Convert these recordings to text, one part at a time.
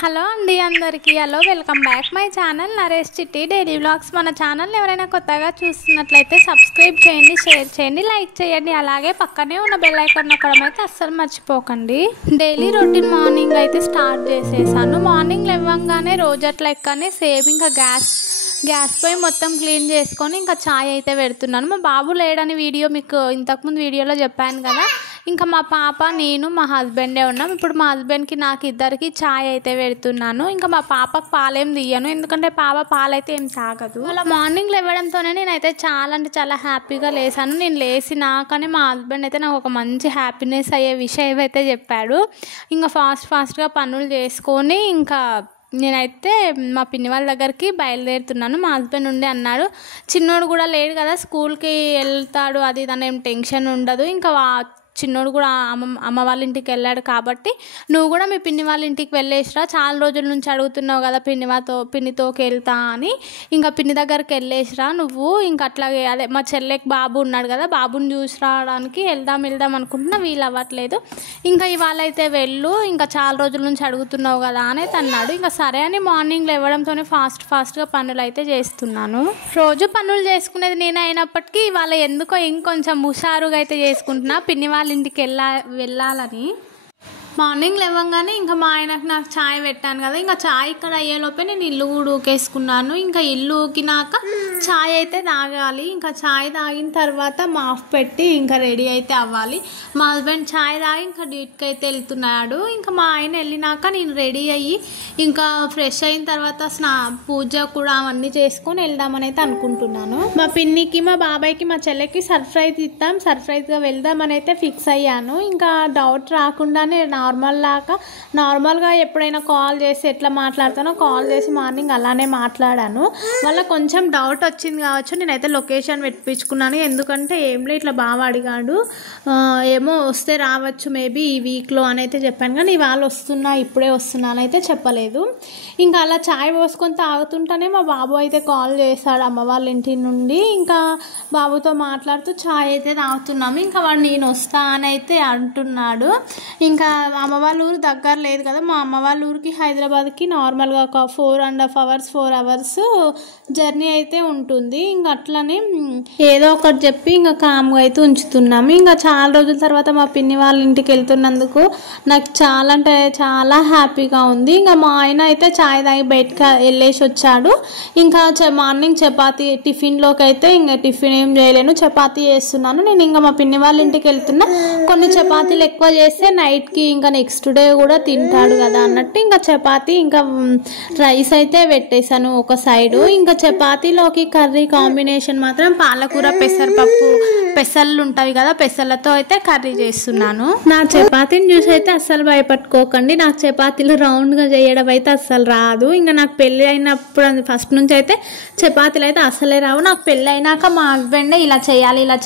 Hello అండి అందరికీ hello welcome back my channel Naresh చిట్టి డైలీ వ్లాగ్స్. మన ఛానల్ ఎవరైనా కొత్తగా చూస్తున్నట్లయితే సబ్స్క్రైబ్ చేయండి, షేర్ చేయండి, లైక్ చేయండి. అలాగే పక్కనే ఉన్న బెల్ ఐకాన్ నొక్కడం అయితే అస్సలు మర్చిపోకండి. డైలీ రొటీన్ మార్నింగ్ అయితే స్టార్ట్ చేసేసాను. మార్నింగ్ లేవగానే రోజట్ల లెక్కనే సేమ్ ఇంకా గ్యాస్ పొయ్యి మొత్తం క్లీన్ చేసుకొని ఇంకా ఛాయ్ అయితే పెడుతున్నాను. మా బాబు లేడని వీడియో మీకు ఇంతకుముందు వీడియోలో చెప్పాను కదా. ఇంకా మా పాప నేను మా హస్బెండే ఉన్నాం. ఇప్పుడు మా హస్బెండ్కి నాకు ఇద్దరికి ఛాయ్ అయితే పెడుతున్నాను. ఇంకా మా పాపకు పాలేం తీయను, ఎందుకంటే పాప పాలైతే ఏం తాగదు. అలా మార్నింగ్ లేవడంతోనే నేనైతే చాలా అంటే చాలా హ్యాపీగా లేసాను. నేను లేచినాకనే మా హస్బెండ్ అయితే నాకు ఒక మంచి హ్యాపీనెస్ అయ్యే విషయం అయితే చెప్పాడు. ఇంకా ఫాస్ట్గా పనులు చేసుకొని ఇంకా నేనైతే మా పిన్ని వాళ్ళ దగ్గరికి బయలుదేరుతున్నాను. మా హస్బెండ్ ఉండి అన్నాడు, చిన్నోడు కూడా లేడు కదా, స్కూల్కి వెళ్తాడు, అది దాని ఏం టెన్షన్ ఉండదు, ఇంకా చిన్నోడు కూడా అమ్మ వాళ్ళ ఇంటికి వెళ్ళాడు కాబట్టి నువ్వు కూడా మీ పిన్ని వాళ్ళ ఇంటికి వెళ్ళేసిరా, చాలా రోజుల నుంచి అడుగుతున్నావు కదా పిన్నితోకి వెళ్తా అని, ఇంకా పిన్ని దగ్గరికి వెళ్ళేసిరా నువ్వు. ఇంకా అట్లాగే అదే మా చెల్లెకి బాబు ఉన్నాడు కదా, బాబుని చూసి రావడానికి వెళ్దాం అనుకుంటున్నా, వీలు అవ్వట్లేదు. ఇంకా ఇవాళ అయితే వెళ్ళు, ఇంకా చాలా రోజుల నుంచి అడుగుతున్నావు కదా అని అన్నాడు. ఇంకా సరే అని మార్నింగ్ లేవడంతోనే ఫాస్ట్గా పనులు అయితే చేస్తున్నాను. రోజు పనులు చేసుకునేది నేను అయినప్పటికీ ఇవాళ ఎందుకో ఇంకొంచెం హుషారుగా అయితే చేసుకుంటున్నా, పిన్ని వాళ్ళ ఇంటికి వెళ్ళాలని. మార్నింగ్ లేవగానే ఇంకా మా ఆయనకు నాకు ఛాయ్ పెట్టాను కదా, ఇంకా ఛాయ్ ఇక్కడ అయ్యేలోపే నేను ఇల్లు కూడా ఊకేసుకున్నాను. ఇంకా ఇల్లు ఊకినాక ఛాయ్ అయితే తాగాలి. ఇంకా ఛాయ్ తాగిన తర్వాత మాఫ్ పెట్టి ఇంకా రెడీ అయితే అవ్వాలి. మా హస్బెండ్ ఛాయ్ తాగి ఇంకా డ్యూటీకి అయితే వెళ్తున్నాడు. ఇంకా మా ఆయన వెళ్ళినాక నేను రెడీ అయ్యి ఇంకా ఫ్రెష్ అయిన తర్వాత పూజ కూడా అవన్నీ చేసుకొని వెళ్దామని అయితే అనుకుంటున్నాను. మా పిన్నికి మా బాబాయ్కి మా చెల్లెకి సర్ప్రైజ్గా వెళ్దామని అయితే ఫిక్స్ అయ్యాను. ఇంకా డౌట్ రాకుండానే నార్మల్గా ఎప్పుడైనా కాల్ చేసి ఎట్లా మాట్లాడతానో కాల్ చేసి మార్నింగ్ అలానే మాట్లాడాను. మళ్ళీ కొంచెం డౌట్ వచ్చింది కావచ్చు, నేనైతే లొకేషన్ పెట్టించుకున్నాను. ఎందుకంటే ఏంలే ఇట్లా బాగా అడిగాడు, ఏమో వస్తే రావచ్చు మేబీ ఈ వీక్లో అని అయితే చెప్పాను, కానీ ఇవాళ ఇప్పుడే వస్తున్నా అని అయితే చెప్పలేదు. ఇంకా అలా ఛాయ్ పోసుకొని తాగుతుంటేనే మా బాబు అయితే కాల్ చేశాడు అమ్మ వాళ్ళ ఇంటి నుండి. ఇంకా బాబుతో మాట్లాడుతూ ఛాయ్ అయితే తాగుతున్నాము. ఇంకా వాడు నేను వస్తా అని అయితే అంటున్నాడు. ఇంకా అమ్మ వాళ్ళ ఊరు దగ్గర లేదు కదా, మా అమ్మ వాళ్ళ ఊరికి హైదరాబాద్కి నార్మల్గా ఒక 4 అవర్స్ జర్నీ అయితే ఉంటుంది. ఇంకా అట్లనే ఏదో ఒకటి చెప్పి ఇంకా కామ్గా అయితే ఉంచుతున్నాము. ఇంకా చాలా రోజుల తర్వాత మా పిన్ని వాళ్ళ ఇంటికి వెళ్తున్నందుకు నాకు చాలా అంటే చాలా హ్యాపీగా ఉంది. ఇంకా మా ఆయన అయితే ఛాయ్ తాగి బయటకు వెళ్ళేసి వచ్చాడు. ఇంకా మార్నింగ్ చపాతీ టిఫిన్లోకి అయితే ఇంకా టిఫిన్ ఏం చేయలేను, చపాతీ చేస్తున్నాను నేను. ఇంకా మా పిన్ని వాళ్ళ ఇంటికి వెళ్తున్నా, కొన్ని చపాతీలు ఎక్కువ చేస్తే నైట్కి ఇంకా నెక్స్ట్ డే కూడా తింటాడు కదా అన్నట్టు ఇంకా చపాతీ ఇంకా రైస్ అయితే పెట్టేశాను ఒక సైడు. ఇంకా చపాతీలోకి కర్రీ కాంబినేషన్ మాత్రం పాలకూర పెసరపప్పు, పెసళ్ళు ఉంటాయి కదా, పెసళ్ళతో అయితే కర్రీ చేస్తున్నాను. నా చపాతీని చూసి అయితే అస్సలు భయపట్టుకోకండి, నాకు చపాతీలు రౌండ్గా చేయడం అయితే అస్సలు రాదు. ఇంకా నాకు పెళ్ళి అయినప్పుడు ఫస్ట్ నుంచి అయితే చపాతీలు అయితే అస్సలే రావు. నాకు పెళ్ళి అయినాక మా హస్బెండ్ ఇలా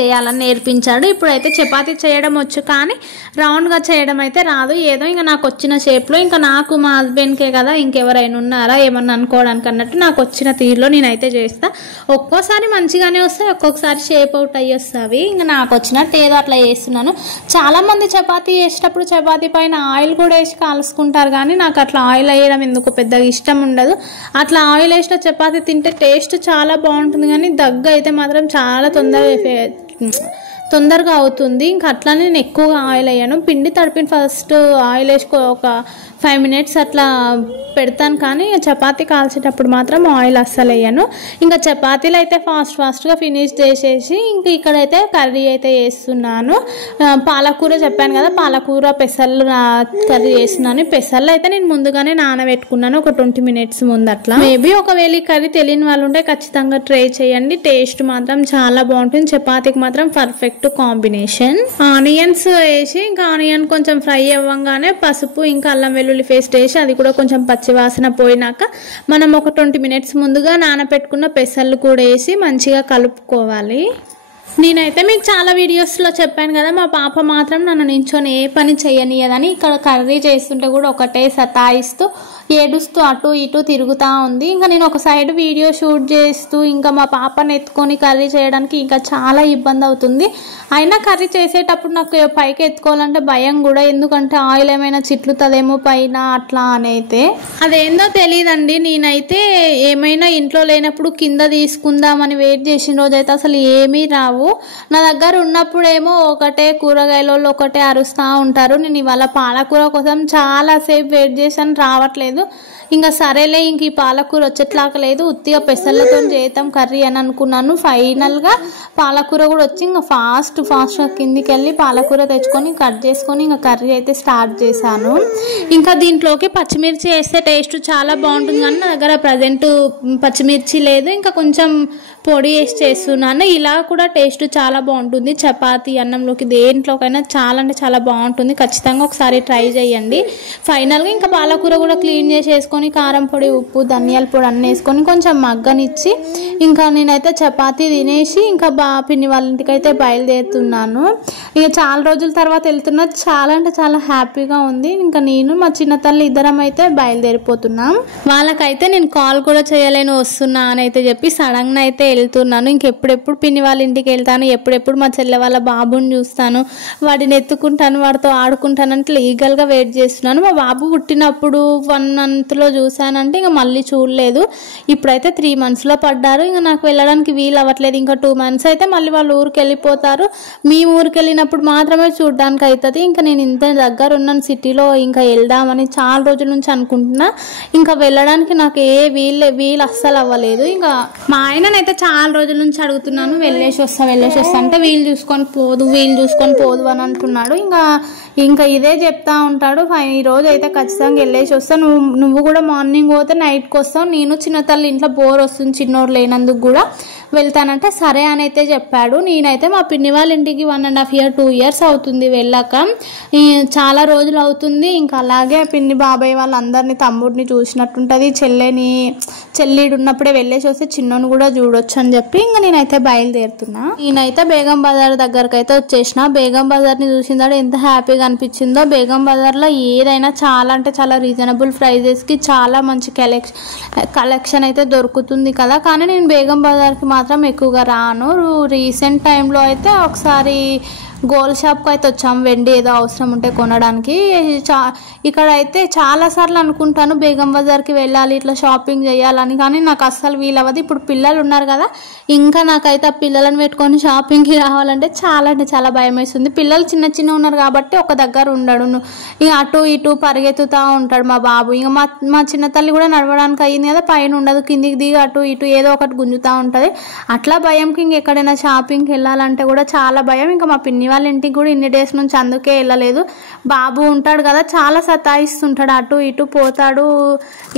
చేయాలని నేర్పించాడు. ఇప్పుడైతే చపాతీ చేయడం వచ్చు, కానీ రౌండ్గా చేయడం అయితే రాదు. ఏదో ఇంకా నాకు వచ్చిన షేప్లో, ఇంకా నాకు మా హస్బెండ్కే కదా ఇంకెవరైనా ఉన్నారా ఏమన్నా అనుకోవడానికి అన్నట్టు నాకు వచ్చిన తీరులో నేనైతే చేస్తా. ఒక్కోసారి మంచిగానే వస్తాయి, ఒక్కొక్కసారి షేప్ అవుట్ అయ్యి వస్తాయి. ఇంకా నాకు వచ్చినట్టు ఏదో అట్లా చేస్తున్నాను. చాలామంది చపాతీ చేసేటప్పుడు చపాతీ పైన ఆయిల్ కూడా వేసి కాల్చుకుంటారు, కానీ నాకు అట్లా ఆయిల్ వేయడం ఎందుకు పెద్దగా ఇష్టం ఉండదు. అట్లా ఆయిల్ వేసిన చపాతీ తింటే టేస్ట్ చాలా బాగుంటుంది, కానీ దగ్గు అయితే మాత్రం చాలా తొందరగా అవుతుంది. ఇంకా అట్లానే నేను ఎక్కువగా ఆయిల్ వేయను. పిండి తడిపిన ఫస్ట్ ఆయిల్ వేసుకో ఒక 5 minutes అట్లా పెడతాను, కానీ చపాతీ కాల్చేటప్పుడు మాత్రం ఆయిల్ అస్సలు వేయను. ఇంకా చపాతీలు అయితే ఫాస్ట్గా ఫినిష్ చేసేసి ఇంకా ఇక్కడైతే కర్రీ అయితే చేస్తున్నాను. పాలకూర చెప్పాను కదా, పాలకూర పెసళ్ళు కర్రీ చేస్తున్నాను. పెసళ్ళు అయితే నేను ముందుగానే నానబెట్టుకున్నాను ఒక 20 minutes ముందు అట్లా. మేబీ ఒకవేళ ఈ కర్రీ తెలియని వాళ్ళు ఉంటే ఖచ్చితంగా ట్రై చేయండి, టేస్ట్ మాత్రం చాలా బాగుంటుంది. చపాతీకి మాత్రం పర్ఫెక్ట్ కాంబినేషన్. ఆనియన్స్ వేసి ఇంకా ఆనియన్ కొంచెం ఫ్రై అవ్వగానే పసుపు ఇంకా అల్లం వెల్లుల్లి పేస్ట్ వేసి అది కూడా కొంచెం పచ్చివాసన పోయినాక మనం ఒక 20 minutes ముందుగా నానబెట్టుకున్న పెసళ్ళు కూడా వేసి మంచిగా కలుపుకోవాలి. నేనైతే మీకు చాలా వీడియోస్లో చెప్పాను కదా, మా పాప మాత్రం నన్ను నించొని ఏ పని చేయనియదని. ఇక్కడ కర్రీ చేస్తుంటే కూడా ఒకటే సతాయిస్తూ ఏడుస్తూ అటు ఇటు తిరుగుతూ ఉంది. ఇంకా నేను ఒక సైడ్ వీడియో షూట్ చేస్తూ ఇంకా మా పాపను ఎత్తుకొని కర్రీ చేయడానికి ఇంకా చాలా ఇబ్బంది అవుతుంది. అయినా కర్రీ చేసేటప్పుడు నాకు పైకి ఎత్తుకోవాలంటే భయం కూడా, ఎందుకంటే ఆయిల్ ఏమైనా చిట్లుతుందేమో పైన అట్లా అని అయితే అదేందో తెలియదండి. నేనైతే ఏమైనా ఇంట్లో లేనప్పుడు కింద తీసుకుందామని వెయిట్ చేసిన రోజైతే అసలు ఏమీ రావు. నా దగ్గర ఉన్నప్పుడేమో ఒకటే కూరగాయలు ఒకటే అరుస్తూ ఉంటారు. నేను ఇవాళ పాలకూర కోసం చాలాసేపు వెయిట్ చేశాను, రావట్లేదు. ఇంకా సరేలే ఇంక ఈ పాలకూర వచ్చేట్లాగా లేదు, ఉత్తిగా పెసర్లతో చేద్దాం కర్రీ అని అనుకున్నాను. ఫైనల్గా పాలకూర కూడా వచ్చి ఇంకా ఫాస్ట్గా కిందికి వెళ్ళి పాలకూర తెచ్చుకొని కట్ చేసుకొని ఇంకా కర్రీ అయితే స్టార్ట్ చేశాను. ఇంకా దీంట్లోకి పచ్చిమిర్చి వేస్తే టేస్ట్ చాలా బాగుంటుంది, కానీ నా దగ్గర ప్రజెంట్ పచ్చిమిర్చి లేదు. ఇంకా కొంచెం పొడి వేసి చేస్తున్నాను. ఇలా కూడా టేస్ట్ చాలా బాగుంటుంది, చపాతీ అన్నంలోకి దేంట్లోకైనా చాలా అంటే చాలా బాగుంటుంది. ఖచ్చితంగా ఒకసారి ట్రై చేయండి. ఫైనల్గా ఇంకా పాలకూర కూడా క్లీన్ చేసేసుకొని కారం పొడి, ఉప్పు, ధనియాల పొడి అన్నీ వేసుకొని కొంచెం మగ్గనిచ్చి ఇంకా నేనైతే చపాతీ తినేసి ఇంకా పిన్ని వాళ్ళ ఇంటికి అయితే బయలుదేరుతున్నాను. ఇక చాలా రోజుల తర్వాత వెళ్తున్నా, చాలా అంటే చాలా హ్యాపీగా ఉంది. ఇంకా నేను మా చిన్న తల్లి ఇద్దరం అయితే బయలుదేరిపోతున్నాం. వాళ్ళకైతే నేను కాల్ కూడా చేయలేను వస్తున్నా అని అయితే చెప్పి సడన్గా అయితే వెళ్తున్నాను. ఇంకెప్పుడెప్పుడు పిన్ని వాళ్ళ ఇంటికి వెళ్తాను, ఎప్పుడెప్పుడు మా చెల్లె వాళ్ళ బాబుని చూస్తాను, వాడిని ఎత్తుకుంటాను, వాడితో ఆడుకుంటాను అంటే లీగల్గా వెయిట్ చేస్తున్నాను. మా బాబు పుట్టినప్పుడు 1 monthలో చూశానంటే ఇంకా మళ్ళీ చూడలేదు. ఇప్పుడైతే 3 monthsలో పడ్డారు. ఇంకా నాకు వెళ్ళడానికి వీలు అవ్వట్లేదు. ఇంకా 2 months అయితే మళ్ళీ వాళ్ళు ఊరికి వెళ్ళిపోతారు. మీ ఊరికి వెళ్ళినప్పుడు మాత్రమే చూడడానికి అవుతుంది. ఇంకా నేను ఇంత దగ్గర ఉన్నాను సిటీలో, ఇంకా వెళ్దామని చాలా రోజుల నుంచి అనుకుంటున్నా. ఇంకా వెళ్ళడానికి నాకు వీలు అస్సలు అవ్వలేదు. ఇంకా మా ఆయననైతే చాలా రోజుల నుంచి అడుగుతున్నాను, వెళ్ళేసి వస్తా అంటే వీలు చూసుకొని పోదు అని అంటున్నాడు. ఇంకా ఇదే చెప్తా ఉంటాడు. ఈ రోజు అయితే ఖచ్చితంగా వెళ్ళేసి వస్తాను. నువ్వు కూడా మార్నింగ్ పోతే నైట్కి వస్తావు, నేను చిన్న తల్లి ఇంట్లో బోర్ వస్తుంది చిన్నోడు లేనందుకు కూడా వెళ్తానంటే సరే అని అయితే చెప్పాడు. నేనైతే మా పిన్ని వాళ్ళ ఇంటికి 1.5 year 2 years అవుతుంది వెళ్ళాక, చాలా రోజులు అవుతుంది. ఇంకా అలాగే పిన్ని బాబాయ్ వాళ్ళందరినీ తమ్ముడిని చూసినట్టుంటుంది. చెల్లిడు ఉన్నప్పుడే వెళ్ళేసి వస్తే చిన్నోని కూడా చూడొచ్చు అని చెప్పి ఇంకా నేనైతే బయలుదేరుతున్నా. నేనైతే బేగం బజార్ దగ్గరకు అయితే వచ్చేసిన. బేగం బజార్ని చూసిన తర్వాత ఎంత హ్యాపీగా అనిపించిందో. బేగం బజార్లో ఏదైనా చాలా అంటే చాలా రీజనబుల్ ప్రైజెస్కి చాలా మంచి కలెక్షన్ అయితే దొరుకుతుంది కదా. కానీ నేను బేగం బజార్కి మాత్రం ఎక్కువగా రాను. రీసెంట్ టైంలో అయితే ఒకసారి గోల్డ్ షాప్కి అయితే వచ్చాము, వెండి ఏదో అవసరం ఉంటే కొనడానికి. ఇక్కడ అయితే చాలాసార్లు అనుకుంటాను బేగం బజార్కి వెళ్ళాలి, ఇట్లా షాపింగ్ చేయాలని, కానీ నాకు అస్సలు వీలవ్వదు. ఇప్పుడు పిల్లలు ఉన్నారు కదా, ఇంకా నాకైతే ఆ పిల్లలను పెట్టుకొని షాపింగ్కి రావాలంటే చాలా అంటే చాలా భయం వేస్తుంది. పిల్లలు చిన్న ఉన్నారు కాబట్టి ఒక దగ్గర ఉండడు, ఇక అటు ఇటు పరిగెత్తుతూ ఉంటాడు మా బాబు. ఇక మా చిన్న తల్లి కూడా నడవడానికి అయ్యింది కదా, పైన ఉండదు, కిందికి దిగి అటు ఇటు ఏదో ఒకటి గుంజుతూ ఉంటుంది. అట్లా భయంకి ఇంకెక్కడైనా షాపింగ్కి వెళ్ళాలంటే కూడా చాలా భయం. ఇంకా మా పిన్ని వాళ్ళ ఇంటికి కూడా ఇన్ని డేస్ నుంచి అందుకే వెళ్ళలేదు. బాబు ఉంటాడు కదా, చాలా సతాయిస్తుంటాడు, అటు ఇటు పోతాడు,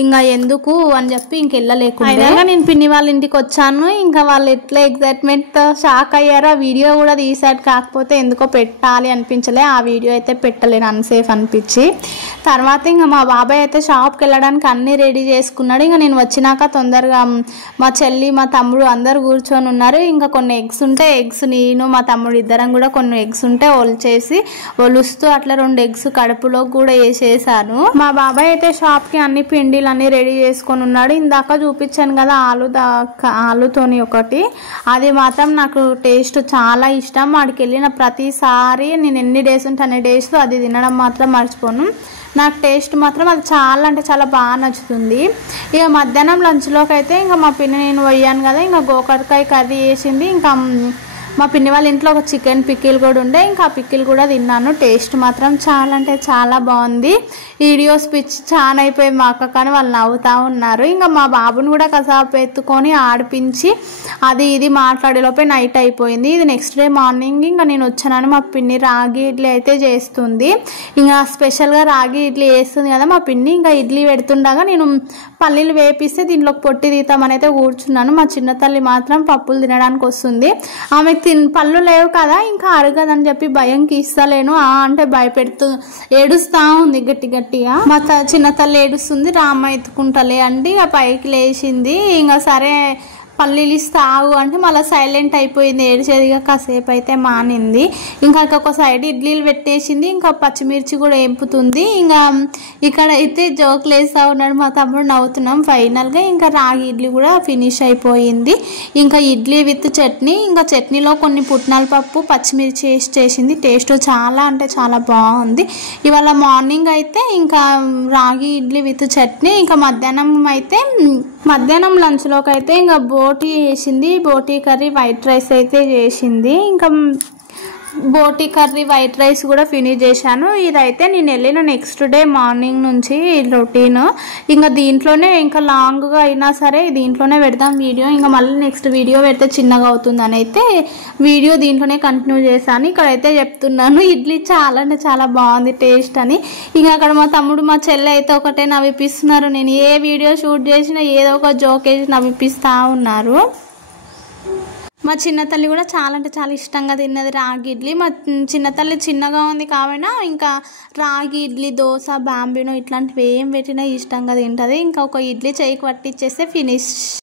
ఇంకా ఎందుకు అని చెప్పి ఇంకెళ్ళలేకుండా నేను పిన్ని వాళ్ళ ఇంటికి వచ్చాను. ఇంకా వాళ్ళు ఎట్లా ఎగ్జైట్మెంట్తో షాక్ అయ్యారో వీడియో కూడా తీసాడు. కాకపోతే ఎందుకో పెట్టాలి అనిపించలే, ఆ వీడియో అయితే పెట్టలేను, అన్సేఫ్ అనిపించి. తర్వాత ఇంకా మా బాబాయ్ అయితే షాప్కి వెళ్ళడానికి అన్నీ రెడీ చేసుకున్నాడు. ఇంకా నేను వచ్చినాక తొందరగా మా చెల్లి మా తమ్ముడు అందరు కూర్చొని ఉన్నారు. ఇంకా కొన్ని ఎగ్స్ ఉంటే నేను మా తమ్ముడు ఇద్దరం కూడా కొన్ని ఎగ్స్ ఉంటే ఒలుస్తూ అట్లా 2 eggs కడుపులో కూడా వేసేసాను. మా బాబాయ్ అయితే షాప్కి అన్ని పిండిలు అన్ని రెడీ చేసుకొని ఉన్నాడు. ఇందాక చూపించాను కదా ఆలుతోని ఒకటి, అది మాత్రం నాకు టేస్ట్ చాలా ఇష్టం. వాడికి వెళ్ళిన ప్రతిసారి నేను ఎన్ని డేస్ ఉంటే అన్ని డేస్ అది తినడం మాత్రం మర్చిపోను. నాకు టేస్ట్ మాత్రం అది చాలా అంటే చాలా బాగా నచ్చుతుంది. ఇక మధ్యాహ్నం లంచ్లోకి అయితే ఇంకా మా పిన్ని నేను పోయాను కదా, ఇంకా గోకరకాయ కర్రీ వేసింది. ఇంకా మా పిన్ని వాళ్ళ ఇంట్లో ఒక చికెన్ పికిల్ కూడా ఉండే, ఇంకా ఆ పికిల్ కూడా తిన్నాను. టేస్ట్ మాత్రం చాలా అంటే చాలా బాగుంది. వీడియోస్ పిచ్చి చాలా అయిపోయి మా అక్క, కానీ వాళ్ళు నవ్వుతూ ఉన్నారు. ఇంకా మా బాబుని కూడా కాసేపు ఎత్తుకొని ఆడిపించి అది ఇది మాట్లాడేలోపే నైట్ అయిపోయింది. ఇది నెక్స్ట్ డే మార్నింగ్ ఇంకా నేను వచ్చానని మా పిన్ని రాగి ఇడ్లీ అయితే చేస్తుంది. ఇంకా స్పెషల్గా రాగి ఇడ్లీ వేస్తుంది కదా మా పిన్ని. ఇంకా ఇడ్లీ పెడుతుండగా నేను పల్లీలు వేపిస్తే దీంట్లోకి పొట్టి తీద్దామని అయితే కూర్చున్నాను. మా చిన్న తల్లి మాత్రం పప్పులు తినడానికి వస్తుంది. ఆమె పళ్ళు లేవు కదా, ఇంకా అరగదని చెప్పి భయంకి ఇస్తలేను అంటే భయపెడుతూ ఏడుస్తూ ఉంది గట్టిగా. మా చిన్న తల్లి ఏడుస్తుంది, రామ్మ ఎత్తుకుంటలే అంటే ఇక పైకి లేచింది. ఇంకా సరే పల్లీలు ఇస్తావు అంటే మళ్ళీ సైలెంట్ అయిపోయింది, ఏడ్చేదిగా కాసేపు అయితే మానింది. ఇంకా ఒక సైడ్ ఇడ్లీలు పెట్టేసింది, ఇంకా పచ్చిమిర్చి కూడా వేపుతుంది. ఇంకా ఇక్కడైతే జోకులు వేస్తూ ఉన్నాడు మా తమ్ముడు, నవ్వుతున్నాం. ఫైనల్గా ఇంకా రాగి ఇడ్లీ కూడా ఫినిష్ అయిపోయింది. ఇంకా ఇడ్లీ విత్ చట్నీ, ఇంకా చట్నీలో కొన్ని పుట్నాల పప్పు పచ్చిమిర్చి వేసి చేసింది. టేస్ట్ చాలా అంటే చాలా బాగుంది. ఇవాళ మార్నింగ్ అయితే ఇంకా రాగి ఇడ్లీ విత్ చట్నీ. ఇంకా మధ్యాహ్నం లంచ్లోకి అయితే ఇంకా బోటీ వేసింది, బోటీ కర్రీ వైట్ రైస్ అయితే చేసింది. ఇంకా బోటీ కర్రీ వైట్ రైస్ కూడా ఫినిష్ చేశాను. ఇదైతే నేను వెళ్ళిన నెక్స్ట్ డే మార్నింగ్ నుంచి రొటీన్. ఇంకా దీంట్లోనే ఇంకా లాంగ్గా అయినా సరే దీంట్లోనే పెడతాం వీడియో. ఇంకా మళ్ళీ నెక్స్ట్ వీడియో పెడితే చిన్నగా అవుతుందని అయితే వీడియో దీంట్లోనే కంటిన్యూ చేశాను. ఇక్కడైతే చెప్తున్నాను ఇడ్లీ చాలా అంటే చాలా బాగుంది టేస్ట్ అని. ఇంకా అక్కడ మా తమ్ముడు మా చెల్లె అయితే ఒకటే నవ్విపిస్తున్నారు. నేను ఏ వీడియో షూట్ చేసినా ఏదో ఒక జోక్ వేసి నవ్విపిస్తూ ఉన్నారు. మా చిన్న తల్లి కూడా చాలా అంటే చాలా ఇష్టంగా తిన్నది రాగి ఇడ్లీ. మా చిన్న తల్లి చిన్నగా ఉంది కాబట్టి ఇంకా రాగి ఇడ్లీ, దోశ, బాంబినో ఇట్లాంటివి ఏం పెట్టినా ఇష్టంగా తింటుంది. ఇంకా ఒక ఇడ్లీ చేయికి పట్టించేస్తే ఫినిష్.